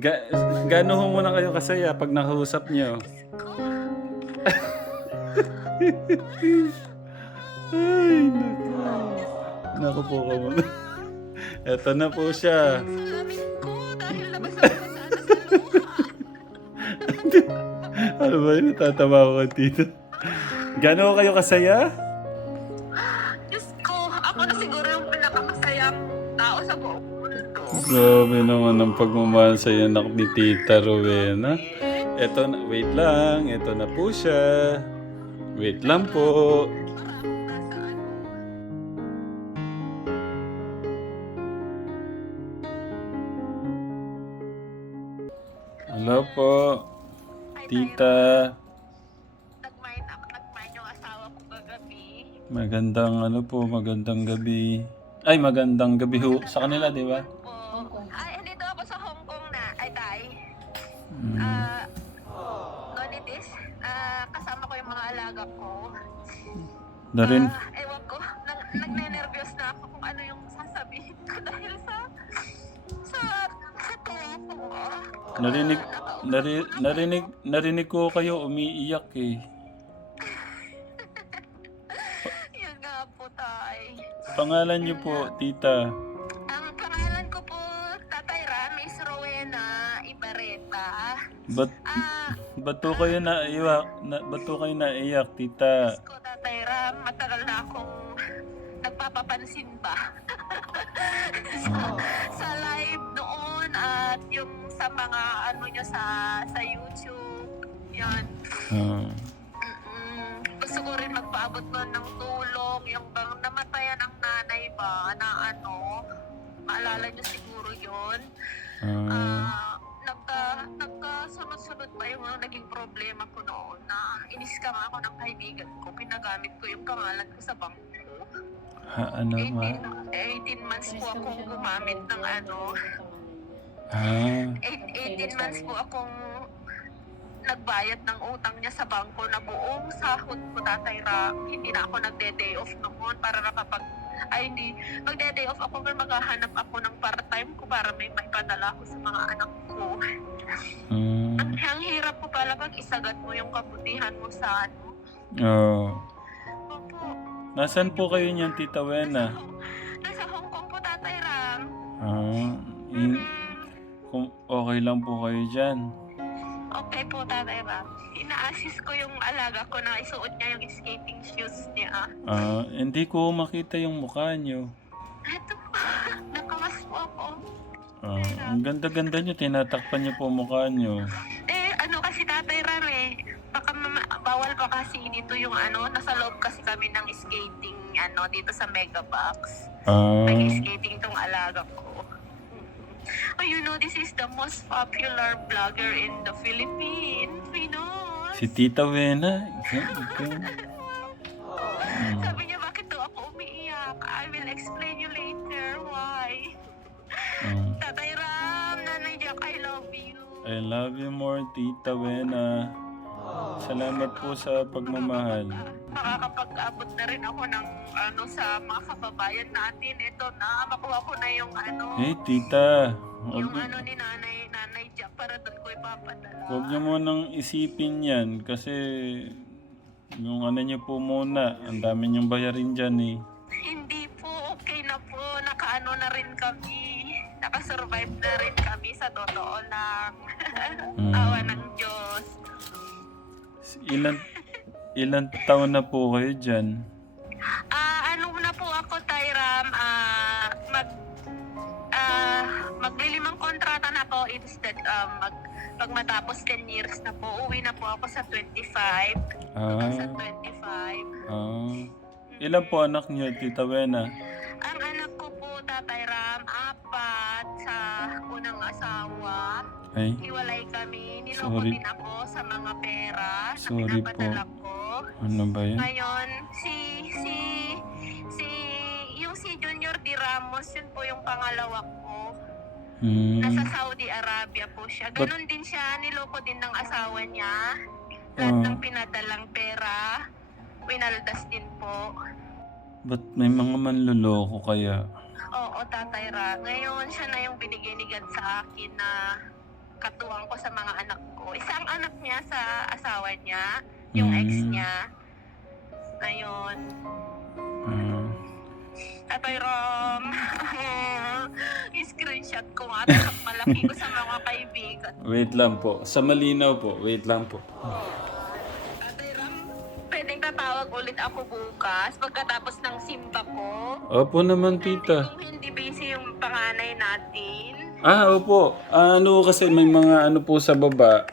Ga gaano ho muna kayo kasaya pag nakausap niyo? Ay, naku. Naku po ka muna. Eto na po siya. Ano ba yun? Natatawa ko dito. Gaano ho kayo kasaya? Grabe naman ang pagmamahal sa iyo anak ni Tita Rowena. Eto na, wait lang. Eto na po siya. Wait lang po. Hello po. Tita. Magandang ano po, magandang gabi. Ay, magandang gabi ho sa kanila, di ba? Darin, Ah, ewan ko, nag nagne-nervyos na ako kung ano yung sasabihin ko dahil sa sa sa telepono. narinig, nari, narinig, narinig ko kayo umiiyak eh. Yun nga po, tay. Pangalan niyo po, Tita. Ang pangalan ko po, Tatay Ram, is Rowena Ibareta. Ba't, Ah, ba't po kayo naiyak? Na, ba't po kayo naiyak, Tita? Mga ano nyo sa sa YouTube. Yan. Ah. Mm-mm. Gusto ko rin magpaabot nun ng tulong. Yung bang namatayan ang nanay ba na ano, maalala nyo siguro yun. ah. Ah, nagka, nagkasunod-sunod pa yung naging problema ko noon na iniscam ako ng kaibigan ko. Pinagamit ko yung pangalan ko sa bangko. ha, ano ma? 18, 18 months po akong gumamit ng ano, Ah. 8, 18 months po akong nagbayad ng utang niya sa bangko na buong sahod ko tatay Ram. Hindi na ako nagde-day off noon para nakapag ay hindi, magde-day off ako pero maghahanap ako ng part-time ko para may maipadala ko sa mga anak ko. Mm. Ang, ang hirap po pala pag isagat mo yung kabutihan mo sa ano. Oh. Opo. Nasaan po kayo niyan, Tita Wena? Nasa Hong Kong po tatay Ram. Ah. in- Mm, kung okay lang po kayo dyan. okay po tatay Ram. Ina-assist ko yung alaga ko na isuot niya yung skating shoes niya. Ah, hindi ko makita yung mukha niyo. Ito po, nakamas po ako. Ah, ang ganda-ganda niyo, tinatakpan niyo po mukha niyo. Eh, ano kasi tatay Ram eh, baka mama, bawal pa kasi dito yung ano, nasa loob kasi kami ng skating, ano, dito sa Mega Box. Ah, Nag-skating tong alaga ko. Oh, you know, this is the most popular blogger in the Philippines. Pinos. si Tita Wena. Ikaw, ikaw. Mm. Sabi niya, bakit daw ako umiiyak? I will explain you later why. Ah. Tatay Ram, Nanay Jack, I love you. I love you more, Tita Wena. Salamat po sa pagmamahal. Makakapag-abot na rin ako ng ano sa mga kababayan natin. Ito na, makuha ko na yung ano, Hey, Tita. yung ano ni Nanay, Nanay Jack para doon ko ipapadala. huwag niyo munang isipin yan kasi yung ano niyo po muna, ang dami niyong bayarin dyan eh. Hindi po, okay na po. Nakaano na rin kami. Nakasurvive na rin kami sa totoo lang. Mm. Awa ng. Ilan, ilan taon na po kayo dyan? Ah, ano na po ako, Tyram, ah, mag, ah, maglilimang kontrata na po. It's that, um, mag, pag matapos 10 years na po, uwi na po ako sa 25. Ah, Sa 25. ah. Ilan po anak niyo, Tita Wena? Ang anak ko po, Tatay Ram, apat sa unang asawa. Ay, Hiwalay kami. Niloko Sorry. din ako sa mga pera na Sorry po. pinapadala ko. ano ba yan? Ngayon, si, si, si, yung si Junior Di Ramos, yun po yung pangalawa ko. Hmm. Nasa Saudi Arabia po siya. Ganon din siya, niloko din ng asawa niya. Lahat Ah. ng pinadalang pera, winaldas din po. Ba't may mga manluloko kaya? Oo, Tatay Ra. Ngayon, siya na yung binigay ni God sa akin na anak niya sa asawa niya, yung ex Mm. niya. Ayun. Ah. Tatay Rom, screenshot ko nga, malaki ko sa mga kaibigan. wait lang po. Sa malinaw po. Wait lang po. Tatay Rom, pwedeng tatawag ulit ako bukas pagkatapos ng simba ko. Opo naman, tita. Kung hindi busy yung panganay natin. Ah, opo. Ano kasi may mga ano po sa baba.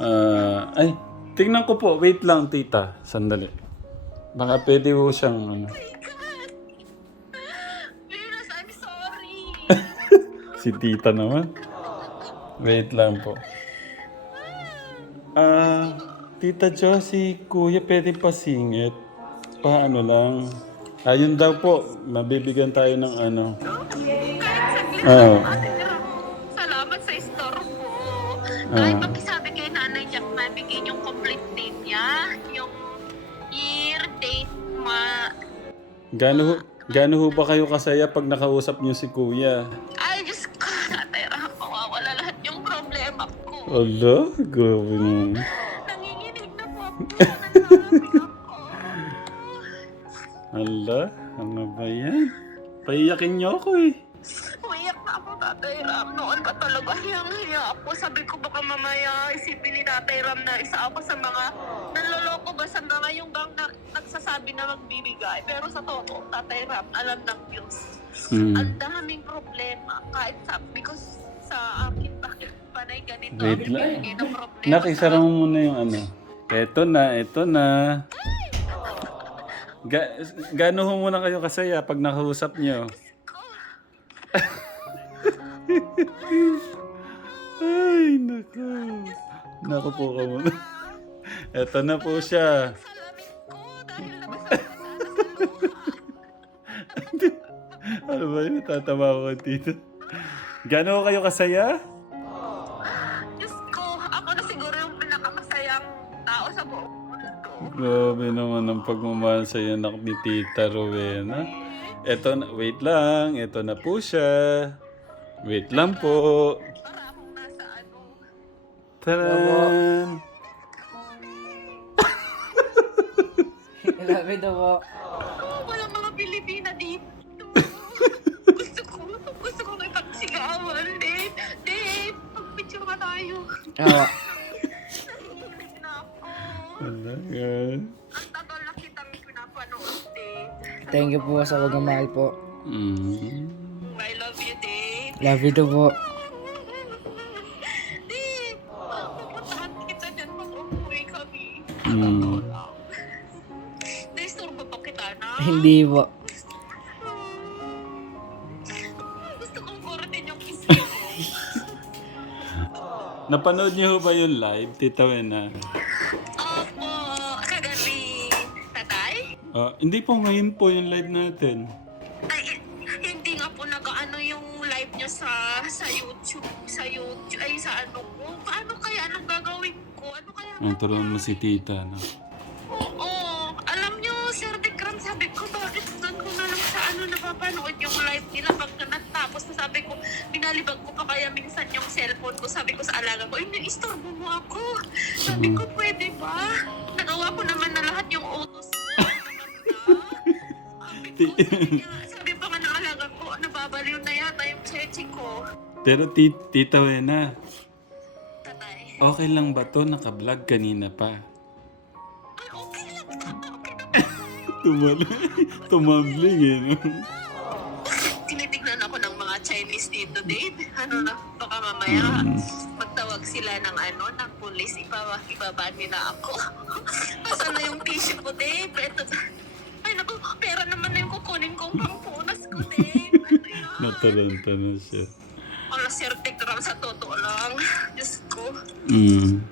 Ah, ay, tingnan ko po. Wait lang, tita. Sandali. Baka pwede po siyang ano. Venus, I'm sorry. Si tita naman. Wait lang po. Ah, tita Jo, si kuya pwede pasingit. Paano lang? Ayun daw po. Mabibigyan tayo ng ano. Saglit Oo. Ate Ram. Salamat sa store ko. Kahit Ah. pakisabi kay Nanay Jack, mabigyan yung complete name niya. Yung year, date, ma... Gaano, ho- gaano ho ba kayo kasaya pag nakausap niyo si kuya? Ay, Diyos ko, Ate Ram, mawawala lahat yung problema ko. Ala, grabe naman. Nanginginig na po ako. Nangangabi ako. Ala, ano ba yan? Paiyakin niyo ako eh. Umiyak na ako, Tatay Ram. Noon pa talaga hiyang-hiya ako. Sabi ko baka mamaya isipin ni Tatay Ram na isa ako sa mga nanloloko ba sa mga yung bang na, nagsasabi na magbibigay. Pero sa totoo, Tatay Ram, alam ng Diyos. Hmm. Ang daming problema. Kahit sa, because sa akin, bakit panay ganito Wait ang lang. Nakisara sa mo muna yung ano. Eto na, eto na. Ga gaano ho muna kayo kasaya pag nakausap niyo? Ay, naku. Naku po ka muna. Eto na po siya. Ano ba yun? Natatawa ko dito. Gaano ho kayo kasaya? Diyos ko, ako na siguro yung pinakamasayang tao sa buong mundo. Grabe naman ang pagmamahal sa iyo anak ni Tita Rowena. Eto na, wait lang. Eto na po siya. Wait lang po. Para akong nasa ano. Taran! Grabe daw po. Oh, walang mga Pilipina dito. gusto ko, gusto ko may pagsigawan. Dave, Dave, ka tayo. Oo. Ako. Talaga. Ang Thank you po sa pagmamahal po. Mm. I love you, Dave. Love you too po. Dave, pupuntahan kita dyan pag umuwi kami. Mm. Naistorbo pa kita na. Hindi po. Gusto kong kuratin yung kiss ko. Napanood niyo ba yung live, Tita Wena? Hindi po ngayon po yung live natin. Ay, hindi nga po nag-ano yung live niyo sa sa YouTube, sa YouTube, ay sa ano ko. Paano kaya, anong gagawin ko? Ano kaya? Ang turuan mo si Tita, no? Oo, alam niyo, Sir Dekram, sabi ko, bakit doon ko na lang sa ano napapanood yung live nila pag natapos na sabi ko, binalibag ko pa kaya minsan yung cellphone ko, sabi ko sa alaga ko, ay, istorbo mo ako. Sabi ko, pwede ba? Nagawa ko naman na lahat yung na? Sabi pa nga ng alaga ko, nababaliw na yata yung chechi ko. Pero ti- Tita Wena, Tatay. okay lang ba to? Naka-vlog kanina pa. Ay, okay lang. Okay na Tumal Tumambling eh, no? tinitignan ako ng mga Chinese dito, Dave. Ano na, baka mamaya magtawag sila ng ano, ng pulis, iba, ibaba nila ako. Asan na yung tissue ko, Dave? Ito, naman na yung kukunin kong pampunas ko, Dave. Ano yan? Natalanta na siya. Ala, Sir Tikram, sa totoo lang. Diyos ko. Mm.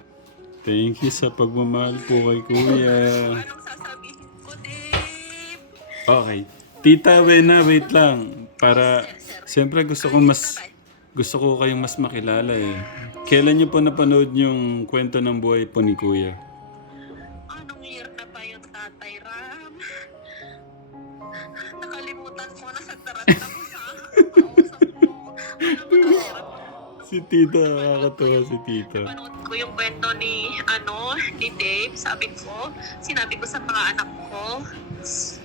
Thank you sa pagmamahal po kay Kuya. Anong sasabihin ko, Dave? Okay. Tita Wena, wait lang. Para, siyempre gusto ko mas, gusto ko kayong mas makilala eh. Kailan niyo po napanood yung kwento ng buhay po ni Kuya? Si tita, nakakatuwa si tita. Panood ko yung kwento ni, ano, ni Dave. Sabi ko, sinabi ko sa mga anak ko,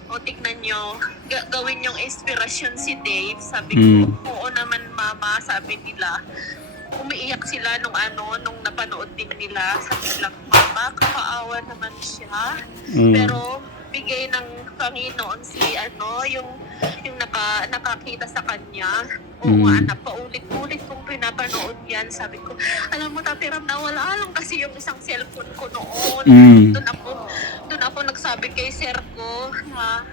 o tignan nyo, ga- gawin yung inspirasyon si Dave. Sabi ko, Mm. oo naman mama, sabi nila. Umiiyak sila nung ano, nung napanood din nila. Sabi lang, mama, kakaawa naman siya. Mm. Pero bigay ng Panginoon si ano, yung yung naka, nakakita sa kanya. Oo Mm. anak, paulit-ulit kong pinapanood yan. Sabi ko, alam mo, Tati Ram, nawala lang kasi yung isang cellphone ko noon. Mm. Doon ako, doon ako nagsabi kay sir ko, na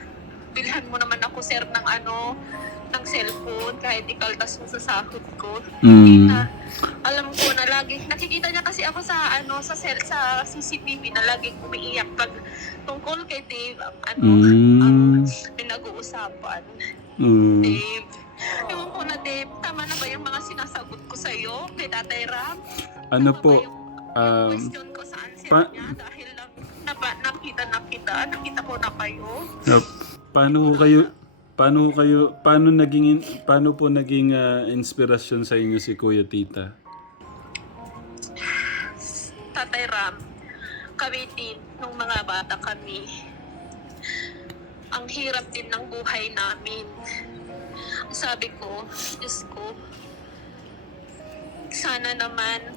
bilhan mo naman ako, sir, ng ano, ng cellphone, kahit ikaltas mo sa sahod ko. Mm. Na, alam ko na lagi, nakikita niya kasi ako sa ano sa cell sa CCTV na laging umiiyak pag tungkol kay Dave, ano, ang Mm. pinag-uusapan. Mm. Dave, ewan ko na Dave, tama na ba yung mga sinasagot ko sa iyo kay Tatay Ram? Ano Tama po, yung um, question ko sa answer pa- niya dahil lang napa, nakita na kita, nakita ko na kayo. uh, paano kayo, paano kayo, paano naging, in- paano po naging ah, inspirasyon sa inyo si Kuya Tita? Tatay Ram, kami din, nung mga bata kami, ang hirap din ng buhay namin. Sabi ko, Diyos ko, sana naman,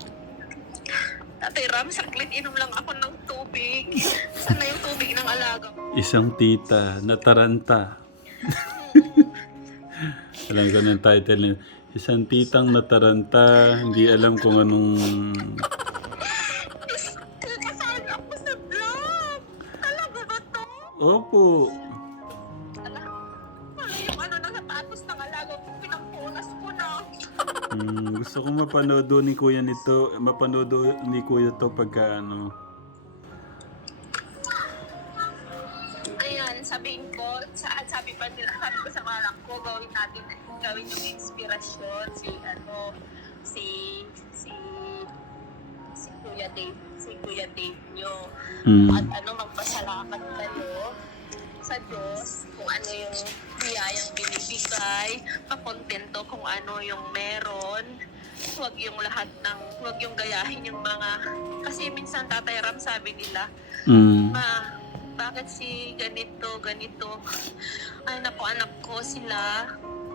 Tatay Ram, saklit inom lang ako ng tubig. Sana yung tubig ng alaga. Isang tita na taranta. Alam ko ng title niya. Isang titang nataranta, hindi alam kung anong... Kasama ako sa vlog. Talaga? Opo. Ala, ano yung ano sapatos ng alaga pinampunas ko na. Hmm, gusto ko mapanood ni Kuya nito, mapanood ni Kuya to pagka ano. Ko, sa, sabi pa nila, sabi ko sa mga ko, gawin natin, gawin yung inspirasyon, si, ano, si, si, si Kuya Dave, si Kuya Dave nyo. Hmm. At ano, magpasalamat kayo sa Diyos kung ano yung biyayang binibigay, makontento kung ano yung meron, huwag yung lahat ng, huwag yung gayahin yung mga, kasi minsan Tatay Ram sabi nila, Hmm. Ma, bakit si ganito, ganito? Ay, naku, anak ko sila.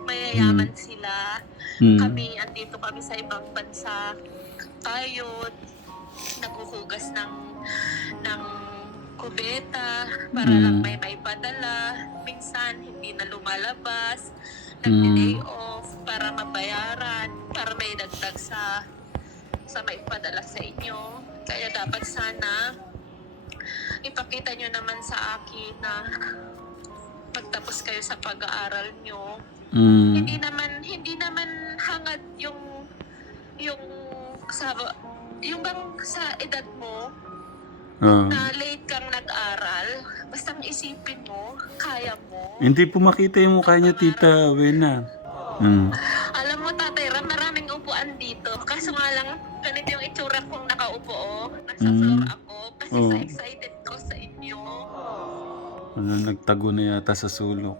Mayayaman sila. Hmm. Kami, andito kami sa ibang bansa. Tayo, naghuhugas ng, ng kubeta para Mm. lang may may padala. Minsan, hindi na lumalabas. Nag-day off para mabayaran, para may dagdag sa sa may padala sa inyo. Kaya dapat sana ipakita nyo naman sa akin na pagtapos kayo sa pag-aaral nyo, Hmm. hindi naman hindi naman hangad yung yung sa yung bang sa edad mo Ah. na late kang nag-aral, basta isipin mo, kaya mo. Hindi po makita yung mukha niya, Tita Wena. Hmm. Alam mo, Tatay Ram, maraming upuan dito. Kaso nga lang, ganito yung itsura kong nakaupo, oh. Nasa Mm. floor ako. Kasi Oh. sa excited. Ano, nagtago na yata sa sulok.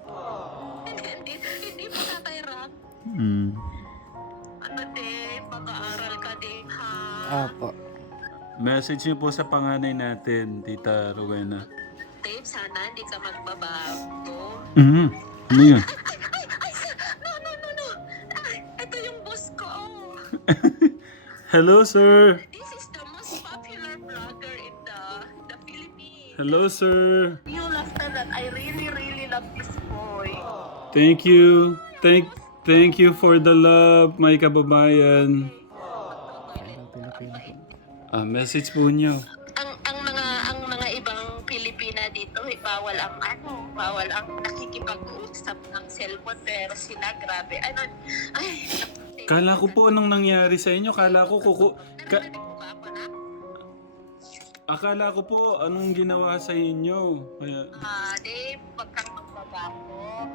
hindi, hindi po, Tatay Ram. Hmm. Ano, din, mag-aaral ka din, ha? Apo. Message niyo po sa panganay natin, Tita Rowena. Dave, sana hindi ka magbabago. Hmm. Ano yun? Ay, ay, ay, sir! No, no, no, no! Ay, ito yung boss ko, oh. Hello, sir. This is the most popular vlogger in the, the Philippines. Hello, sir. You that. I really, really love this boy. Thank you. Thank thank you for the love, my kababayan. Ah, message po niyo. ang ang mga ang mga ibang Pilipina dito eh, bawal ang ano bawal ang nakikipag-usap ng cellphone pero sila grabe ano ay naku, Kala ko po anong nangyari sa inyo. Kala ko kuku... Ka, akala ko po anong ginawa sa inyo. Kaya, ah Dave wag kang magbabago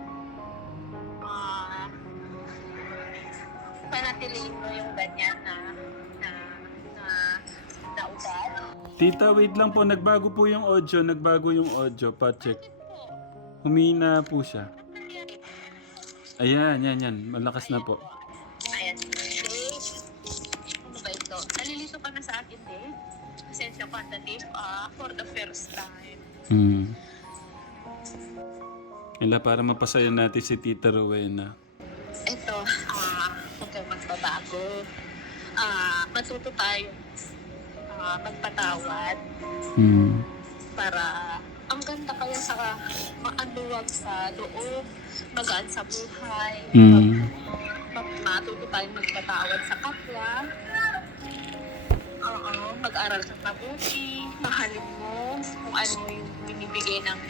ah panatiliin mo yung ganyan na na na na ugali tita, wait lang po. Nagbago po yung audio. Nagbago yung audio. Pa-check. Humina po siya. Ayan, yan, yan. Malakas na po. Ayan. Dave, nalilito ka na sa akin, Dave. Pasensya ka na, Dave, ah, for the first time. Mm. Ila para mapasaya natin si Tita Rowena. Ito, ah, huwag kang magbabago. Ah, matuto tayo ah, magpatawad Mm. para ang ganda kaya sa maanuwag sa loob, magaan sa buhay, Mm. mag- matuto tayong magpatawad sa kapwa. Oo, mag-aral ka mabuti, mahalin mo kung ano yung binibigay ng,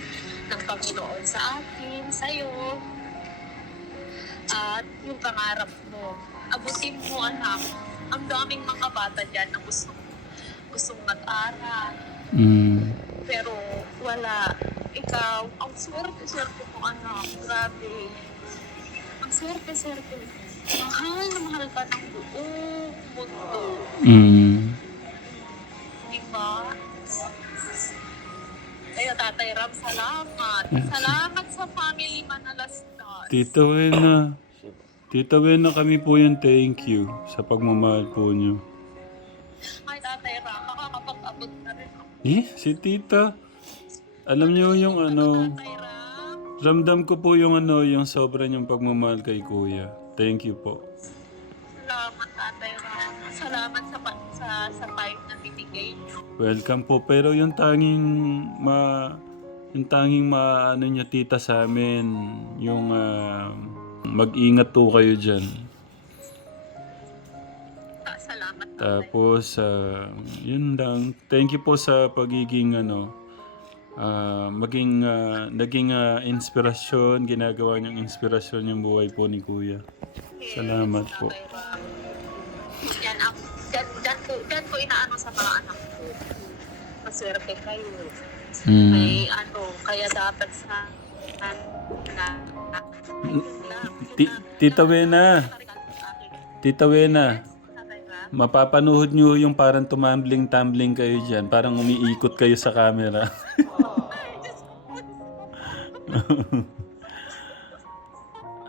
ng Panginoon sa atin, sa'yo. At yung pangarap mo, abutin mo anak. Ang daming mga bata dyan na gusto, gustong mag-aral. Mm. Pero wala. Ikaw, ang swerte-swerte mo anak. Grabe. Ang swerte-swerte mo. Mahal na mahal ka ng buong mundo. Mm. Di ba? Kaya Tatay Ram, salamat. Salamat sa family Manalastas. Tita Wena. Tita Wena kami po yung thank you sa pagmamahal po niyo. Ay, Tatay Ram, makakapag-abot na rin ako. Eh, si Tita. Alam niyo yung ano, Tatay Ram, ramdam ko po yung ano, yung sobra niyong pagmamahal kay Kuya. Thank you po. salamat Tatay Ram. Salamat sa, pa- sa, sa time na. Welcome po. Pero yung tanging ma yung tanging maano niyo tita sa amin, yung ah, mag-ingat po kayo diyan. Sa- Salamat. Tapos ah, yun lang. Thank you po sa pagiging ano ah, maging ah, naging ah, inspirasyon, ginagawa niyong inspirasyon yung buhay po ni Kuya. Salamat po. Yan, ang, dyan, dyan, ko, dyan ko inaano sa mga anak ko. Maswerte kayo. Mm. May ano, kaya dapat sa na, na, na. Tita Wena, Tita Wena, mapapanood niyo yung parang tumambling-tumbling kayo diyan, parang umiikot kayo sa camera.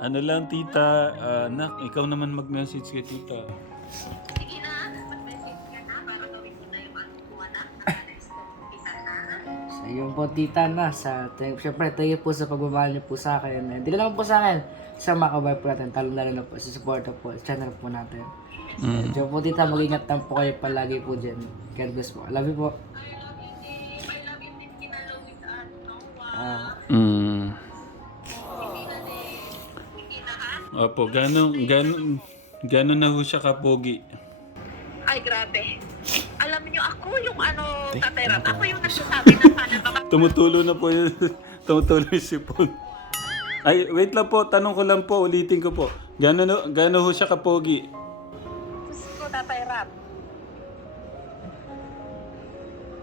ano lang tita, Ah, nak, ikaw naman mag-message kay tita. Iyo po, tita na. Sa, thank, syempre, thank you po sa pagmamahal niyo po sa akin. Hindi lang po sa akin. Sa mga kabayan po natin. Talo na na po. Sa support po. Sa channel po natin. Mm. Diyan po, tita. Mag-ingat lang po kayo palagi po dyan. God bless po. I love you po. I love you din. I love you din kinalo with ano. Wow. Ah, Mm. Opo, gano'n, gano'n, gano'n na ho siya kapogi. Ay, grabe. Alam niyo, ako yung ano, Tatay Ram. Ako yung nagsasabi na sana baka Tumutulo na po yung, tumutulo yung sipon. Ay, wait lang po, tanong ko lang po, ulitin ko po. Gano'n, gano'n ho siya kapogi? gusto ko, Tatay Ram.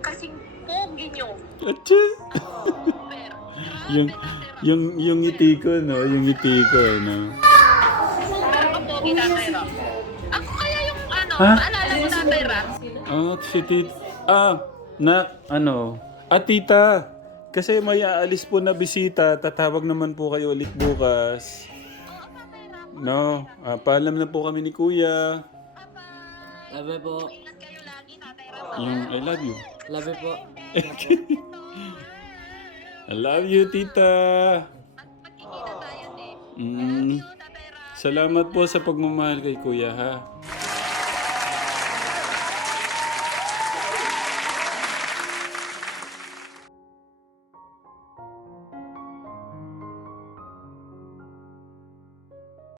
Kasing pogi niyo. Atcha! Pero, yung, yung, yung ngiti ko, no? Yung ngiti ko, no? Super kapogi, Tatay Ram. Ako kaya yung ano, Ha? maalala Ram? Ah, si tit... Ah, na, ano? Ah, tita. Kasi may aalis po na bisita. Tatawag naman po kayo ulit bukas. No, ah, paalam na po kami ni Kuya. You po. Ingat kayo lagi, Tatay Ram. Yung I love you. Love you po. I love you, tita. Mm, salamat po sa pagmamahal kay Kuya, ha?